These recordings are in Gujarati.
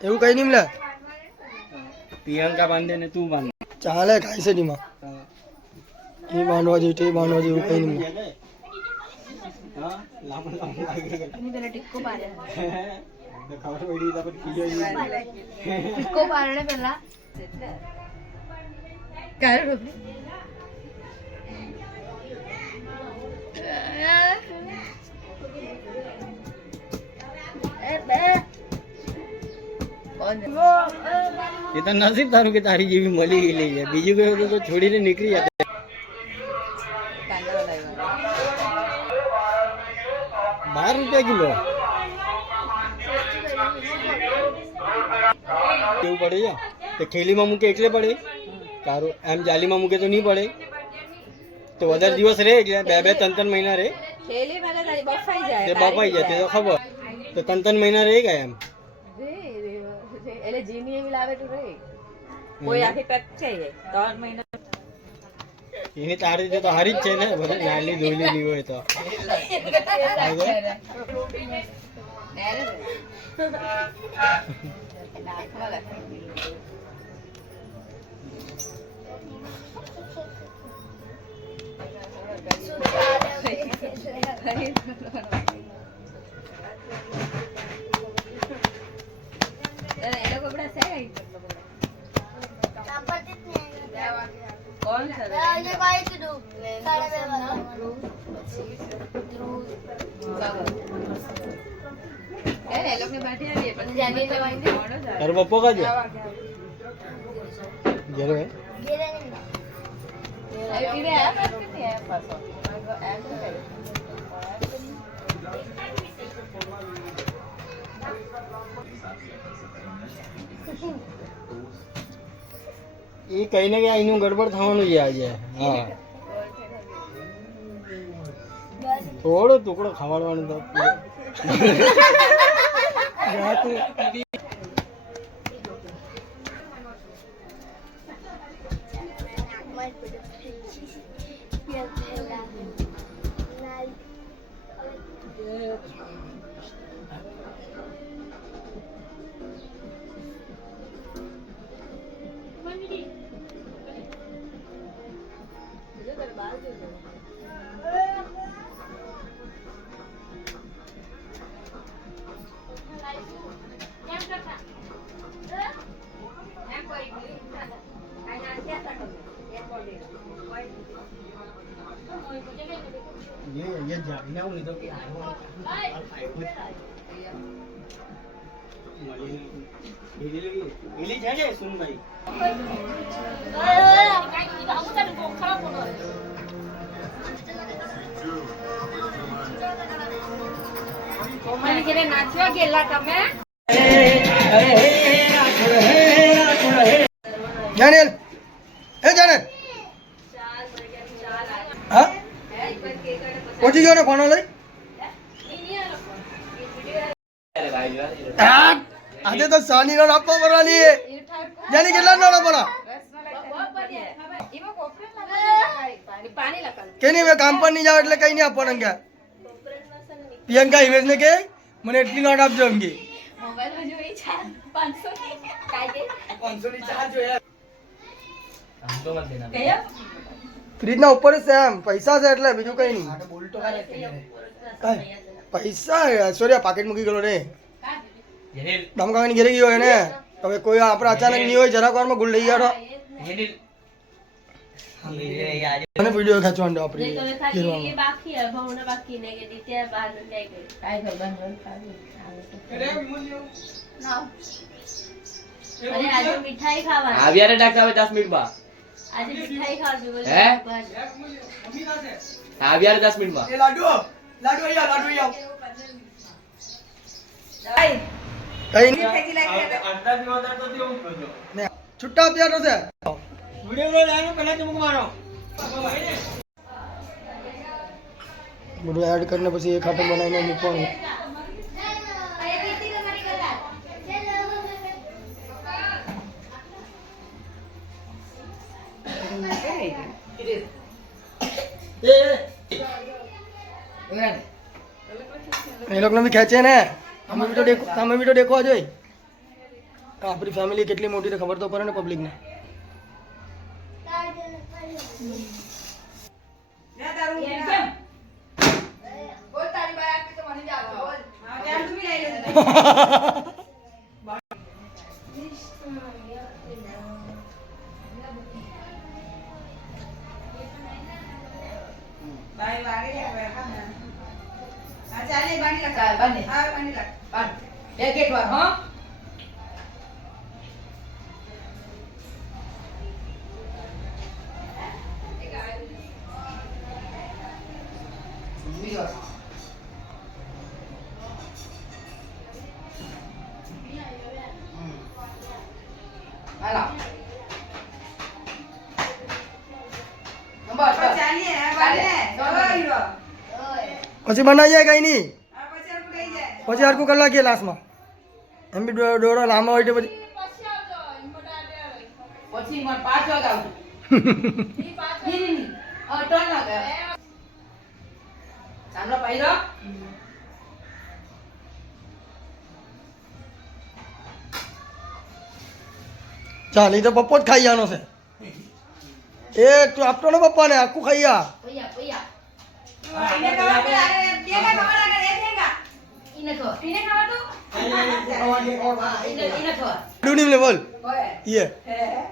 એવું કઈ નહીં લે પ્રિયંકા બાંધે ને તું બાંધ ચાલે કાંઈ છે નહીં એ બાંધવા જેવું તે બાંધવા જેવું કઈ નહીં એ તો નસીબ તારું કે તારી જેવી મળી ગયેલી છે બીજું કયું તો છોડીને નીકળી જાય 12 રૂપિયા કિલો કેવું પડે છે તો થેલીમાં મૂકે એટલે પડે તારું એમ જાલીમાં મૂકે તો નહીં પડે તો વધારે દિવસ રહે એટલે 2-3 મહિના રહે તે બફાઈ જાય તે તો ખબર તો 3 મહિના રહી ગયા એમ એટલે જીની એવી લાવે તો રે કોઈ આખી પેક થઈ જાય 3 મહિના એની તારી તો હારી જ છે ને બધા નાની ધોલી ની હોય તો कौन सा ये भाई तो दो सारे में ये लोग ने बैठे हैं ये पर जाने से भाई તારો પપ્પો કાજો ઘરે હે गिरे नहीं गिरे है पर कितने है पासो एंड એ કઈ ને કઈ એનું ગડબડ થવાનું છે આજે હા થોડો ટુકડો ખવાડવાનો તો ये जाने उन्हें तो क्या मिली जाए सुन भाई કોમલ ઘરે નાચવા ગયેલા તમે જાનેલ એ જાનેલ હા પહોંચી ગયો ને ફોનો લઈ આજે તો સાની નો આપવા પડવાની જાની કેટલા નો આપવાના કે નહીં મેં કામ પર નહીં જાવ એટલે કઈ નહીં આપવાના કે પ્રિયંકા ઇમેજ ને કે મને એટલી નોટ આપજો એમ કે મોબાઈલ માં જોઈ 500 ની કાઈ 500 ની ચાર્જ જોયા हम तो मत देना કયો ફ્રીજ ના ઉપર જ છે એમ પૈસા છે એટલે બીજું કઈ નહીં પૈસા સોર્યા પાકેટ મૂકી ગયો રે ધમકાવાની ઘેરે ગયો એને હવે કોઈ આપણે અચાનક નહીં હોય જરાક વારમાં ગુલ લઈ ગયા મને વિડીયો ખેંચવાનો આપણે ये बाकी है भावना बाकी नहीं के दीते बाहर ले गए काय घर बन ना अरे आज मिठाई खावा आविया रे डाक्टर 10 मिनट में आज मिठाई खा जो बोल हैं? आविया रे 10 मिनट में એ લાડુ આયા કઈ નહીં છુટ્ટા પ્યારો છે વિડિયો લો લાનો પહેલા ચમક મારો બધું એડ કરીને પછી એક આટો બનાવીને મૂકવાનું એ લોકોને બી ખેંચે ને અમે બી તો દેખવા જોઈએ આપણી ફેમિલી કેટલી મોટી છે ખબર તો પડે ને પબ્લિકને પછી બનાવી જાય કઈ નહીં પછી હરકું કરી નાખીએ લાસ્ટમાં એમ બી દોડો લાંબા હોય તો પછી ચાલ એ તો પપ્પો જ ખાઈ જવાનો છે એ તું આપતો ને પપ્પાને આખું ખાઈ જા ડુની લે બોલ યે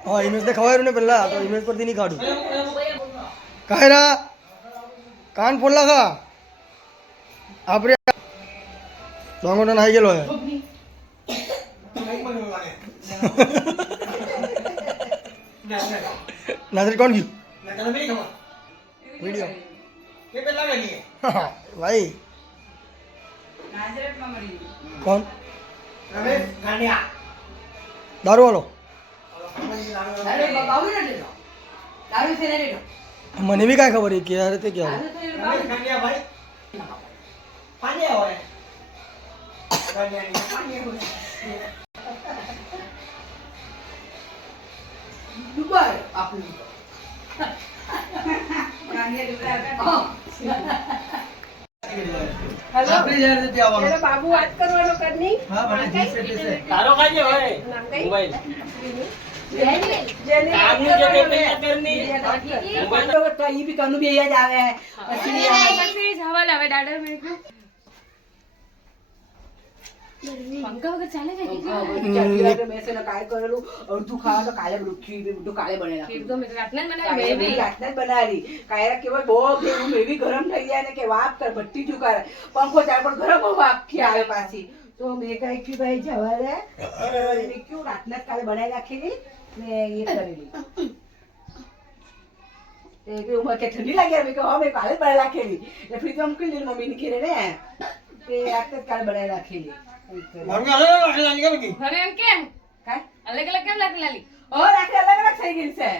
હા ઇમેજ ને ખવાયું ને પેલા તો ઇમેજ પરથી નહીં કાઢું કાયરા કાન ફોડલા ખા આપણે ડોંગો તો નાઈ ગયેલો હે નાઝર કોણ ગયું વિડિયો ભાઈ कौन दारू वालो મને બી કાંઈ ખબર કે યાર તે क्या बाबू વાત કરવાનો કરની તારો કાજે હોય મોબાઈલ काय करेલું અડધું ખાવા તો કાલે બધું કાલે બનાવી કાયરા કેવાય બહુ એવી ગરમ થઈ જાય ને કે વાપ કર ભટ્ટી ચુકારે પંખો ચાર પણ ગરમ વાપખી આવે પાછી તો મેં કઈ કે ભાઈ જવારે ક્યું રાતના કાલે બનાવી રાખેલી ને એ કરેલી એ ઉમર કે ઠંડી લાગી મેં કહું મેં કાલે બનાવી રાખેલી એટલે ફ્રીજમાં મૂકી લીધી મમ્મીની ઘેરે ને તે રાતના કાલે બનાવી રાખેલી અલગ અલગ કેમ લાગી લાલી ઓ રાખે અલગ અલગ થઈ ગઈ છે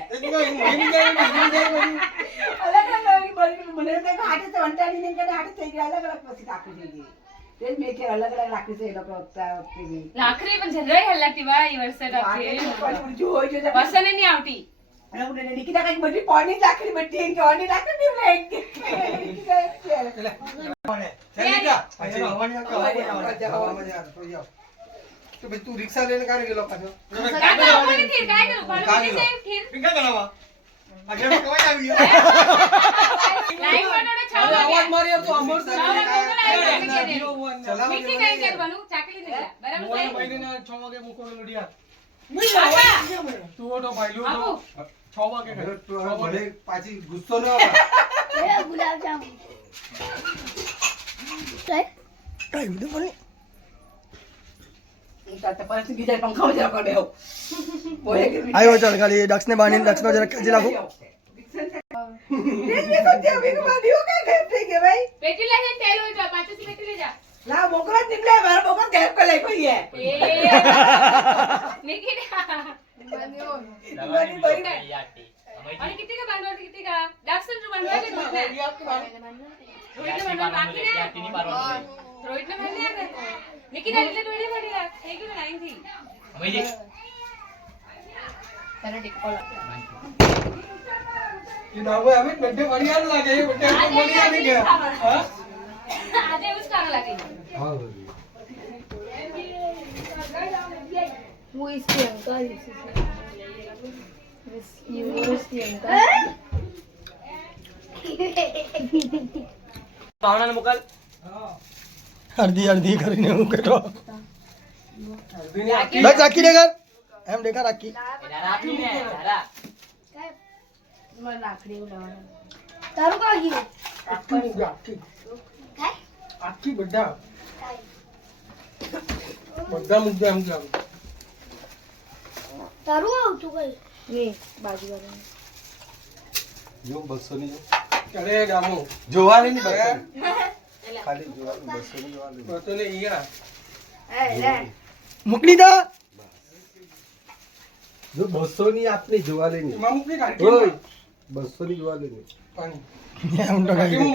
અલગ અલગ મને તો હાથે તો વંટાડી ને કે હાથે થઈ ગઈ અલગ અલગ પછી રાખી થઈ ગઈ તે મે કે અલગ અલગ રાખી છે એ લોકો રાખરી પણ જનરલ હલાતી ભાઈ વર્ષે રાખી જો જો પસંદ નહીં આવતી અને હું નિકિતા કઈ બધી પાણી રાખરી બધી કે ઓની રાખરી ને तो भाई तू रिक्शा लेने का गेलो पाछो काय करू पाणी खीर पिंगा बनावा आगे में कवाय આવી ગયો લાઈવ વાળો છાવ આવાજ મારી તો અમર સર મીઠી કઈ કરવાનું ચાકલી દે બરાબર છે મહિને 6 વાગે મૂકો લોડિયા તું તો ભાઈલો તો 6 વાગે ભલે પાછી ગુસ્સો ન આવે એ ગુલાબ જામુન કઈ બધું બોલે આવ્યો ચાલ ખાલી ડક્સ ને બાંધીને ડક્સ નો જરા ખેંચી નાખું निकिता એટલે તો એને મળી રાખ થઈ ગયું લાઈન થી અમઈજી તને ટીકો ये नावे हमें बड्डे बढ़िया लागे ये बड्डे बढ़िया नहीं गया हां આજે એવું જ કામ લાગે Who is Priyanka? Who is Priyanka? પાવણાને મોકલ. અડધી અડધી કરીને હું કેતો બસ રાખી દે કર એમ દેખા રાખી તારું કા ગયું? આખી બધા મુદ્દા એમ કે તારું આવતું કઈ? નહીં, બાજુવાળાનું. જો 200 ની અરે ડામો જોવાની ની ખાલી જોવાની 200 ની જોવાની તો ને ઈયા મોકલી દા જો 200 ની આપની જોવાની ની માં મુકની કાઢી ઓય 200 ની જોવાની ની પાણી એમ તો કઈ કેવું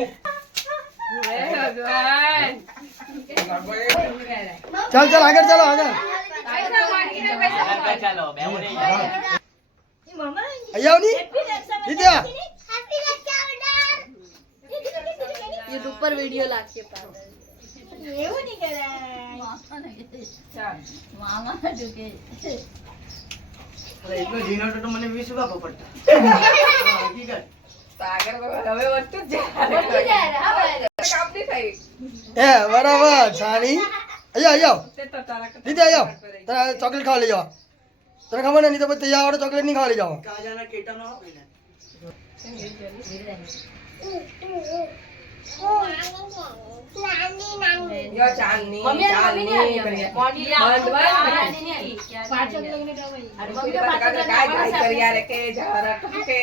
ચાલ ચાલ આગળ ચાલો આગળ ચાલો બેહો રે. અહીંયા આવ ની વિદ્યા YouTube પર વિડિયો લાગશે પાછો. એવું નહીં કરાય એટલો જીનો તો મને 20 રૂપિયા પડતા સાગર હવે વધતું જ જાય કામ નહીં થઈ એ બરાબર સાની અહીંયા દીદી આવ તારે ચોકલેટ ખાવા લઈ જાવ તને ખબર ને નહીં તો પછી તૈયાર વાળો ચોકલેટ નહીં ખાવા લઈ જાવ યો ચાંદની ચાંદની કોની બંધ પાંચ કાઈ કરી યાર કે જરા કે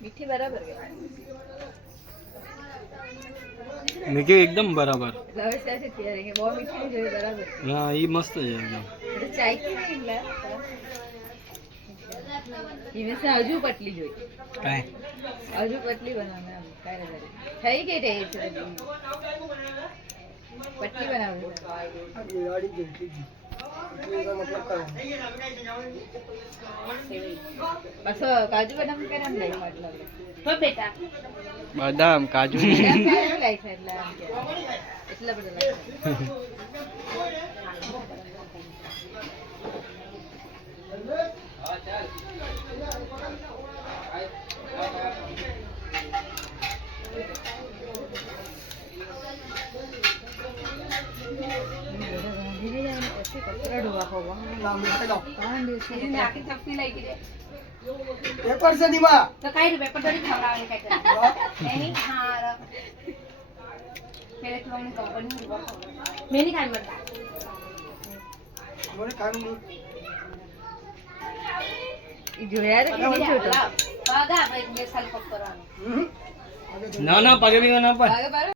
મીઠી બરાબર મેં કે એકદમ બરાબર. હવે સાથે તૈયાર કે બહુ મીઠી જોઈએ બરાબર હા ઈ મસ્ત છે એકદમ. તો ચાય કે નહીં લા इनमें से हजू पतली जोई काय हजू पतली बनाना है काय रे થઈ ગઈ રે પતલી બનાવું ગાડી જેટલી એનો મતલબ કાય બસ કાજુ બદામ કેમ લઈ મતલબ હો બેટા બદામ કાજુ કેમ લઈ છે એટલા બધા પેપર છે દીમા તો કઈ રે પેપર થોડી ખવડાવવાની કઈ કરે એની હા પેલે તો મને ખબર નહીં મેં નહીં ખાઈ મત મને કામ નહીં ઈ જોયા રે કેવી છોટો વાગા ભાઈ બે સાલ પક કરવાનું ના ના પગે બી ના પર ભાગે બાર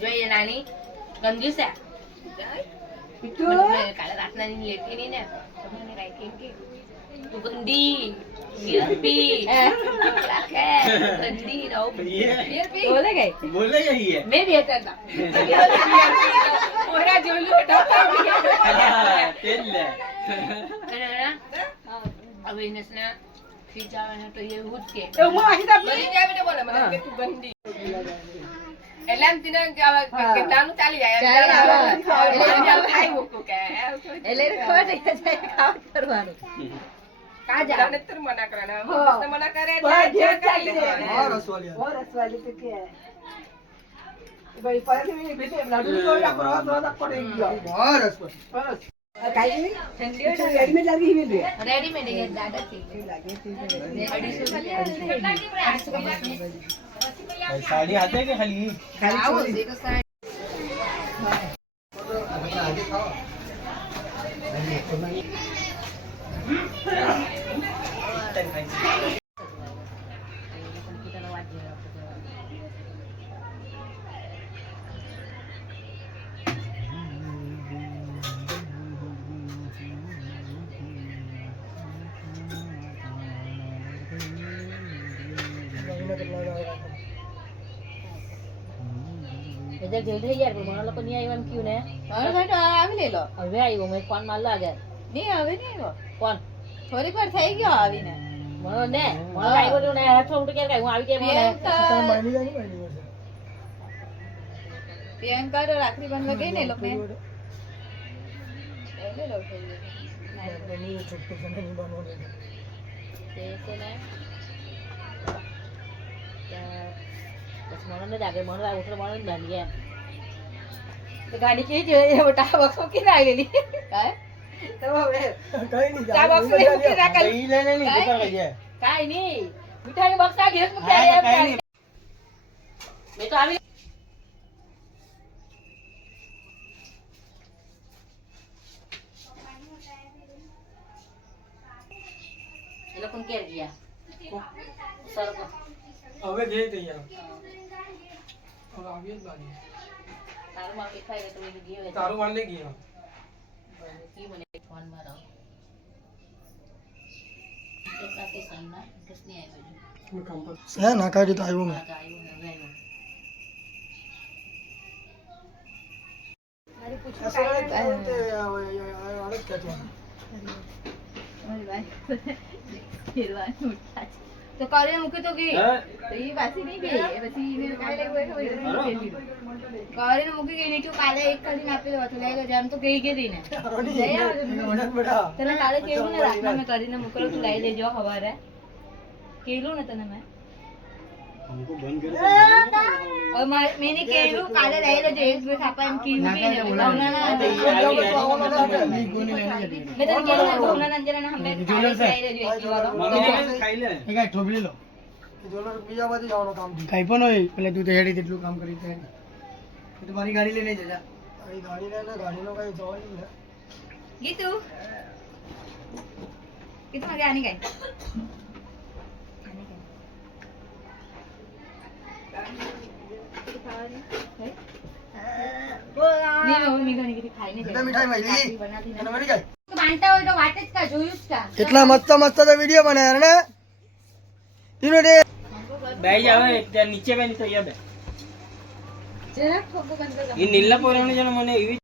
જોઈએ નાની ગંદી છે કાલે રાતના ની લેતી નહીં ને તમને રાઈટિંગ કે તું ગંદી વીરપી લાગે ગંદી રહો વીરપી બોલે ગઈ બોલે ગઈ है मैं भी था ओरा जोलू हटाता तेल ले अब इनसे फिर जावे तो ये उठ के ए હું આહી તા મરી જાય બેટા બોલે મને કે તું ગંદી એટલે આમ તીને કેટલાનું ચાલી જાય ખાઈ મૂકું કે એટલે ખોટ જાય ખાવ કરવાનું કા જા નતર મના કરવાના મસ્ત મના કરે એટલે કરી લે હા રસવાલી वो रसवाली तो क्या है भाई पर में बेटे लाडू को रखवा तो पड़ेगी હા રસવાલી बस काई नहीं ठंडी हो रेडीमेड लगी हुई है रेडीमेड है दादा की लगे साड़ी आते के खाली खाली तो साइड એટલે જેલ થઈ ગયા પણ મને લોકો નહીં આવ્યા એમ કયું ને મારો ભાઈ તો આવી લેલો હવે આવ્યો મેં ફોન મારલો આગળ નહીં હવે નહીં આવ્યો કોણ થોડીક વાર થઈ ગયો આવીને મને ને મને આવ્યો તો ને હાથ ઉઠ કે હું આવી કે મને પ્રિયંકા માની જાય ને માની જાય. પ્રિયંકા તો રાખડી બાંધવા ગઈ ને એ લોકોને એટલે લોક થઈ ગયો. એની છોકરી છે ને એની બાંધવાની હતી. તે છે ને બસ મને ને જાગે મને ઉઠો મને જ બાંધી ગયા તો ગાડી કેવી છે એ મોટા બક્સો કે આવેલી કાંઈ? તો હવે કઈ નહીં ચા બોક્સ ને મૂકી રાખેલ. ઈ લઈને નહીં દુકાન લઈ જાય કાઈ નહીં મીઠાઈ બોક્સ આ ઘેર મૂકી હા, આવ્યા કાંઈ નહીં. મેં તો આવી એ લોકો કેર ગયા સર હવે જઈ તૈયાર હવે આવીએ જ બાજુ તારું માં ખાઈ ગયો તો એ ગયો તારું વાળ લઈ ગયો કી મને ફોન મારો એક સાથે સંના કિસને આવ્યો મેં કંપલ હે ના કાઢી તો આવ્યું મેં. આવ્યો હવે આવ્યો મારી પૂછ તો કરીને મૂકી તો ગઈ હા? તો એ પાછી નહીં ગઈ એ પછી એને કાલે કોઈ ખબર નથી. કરીને મૂકી ગઈ ને કે કાલે એક કરીને આપેલો હતો લઈ લેજો આમ તો ગઈ ગઈ ને લઈ આવજો. તને કાલે કેવું ને રાતના મેં કરીને મોકલો તું લઈ લેજો સવારે કેલું ને તને મેં हमको बंद कर હવે મેં એને કેલું કાલે લઈ લેજો એક દિવસ આપા એમ કીધું બી ને ભાવના ના तो ये હતા. आगे મેં તને કેલું ને ભાવના અંજના હમે કાલે લઈ લેજો એક દિવસ. मम्मी ने खाई ले બીજા બાજુ જવાનું કામ છે. કઈ પણ હોય એટલે તું તો હેડી તેટલું કામ કરી છે તો મારી ગાડી લઈને જજા અહીં ગાડી લઈને ગાડીનો કઈ જવા નહીં ને. ગીતુ ગીતુ મારી આની ગઈ નહીં હવે મેં ઘણી બધી ખાઈને એટલે મીઠાઈ મળી બનાવી તને મળી ગઈ. બાંધતા હોય તો વાત જ કા જોયું જ કા એટલા મસ્ત મસ્ત તો વિડીયો બનાવ્યા ને તીનો ડે बैठ जाओ ત્યાં નીચે બેન તો યાર જરાક થોડું બંધ કર એ નીલા પોરાણી જણ મને એવી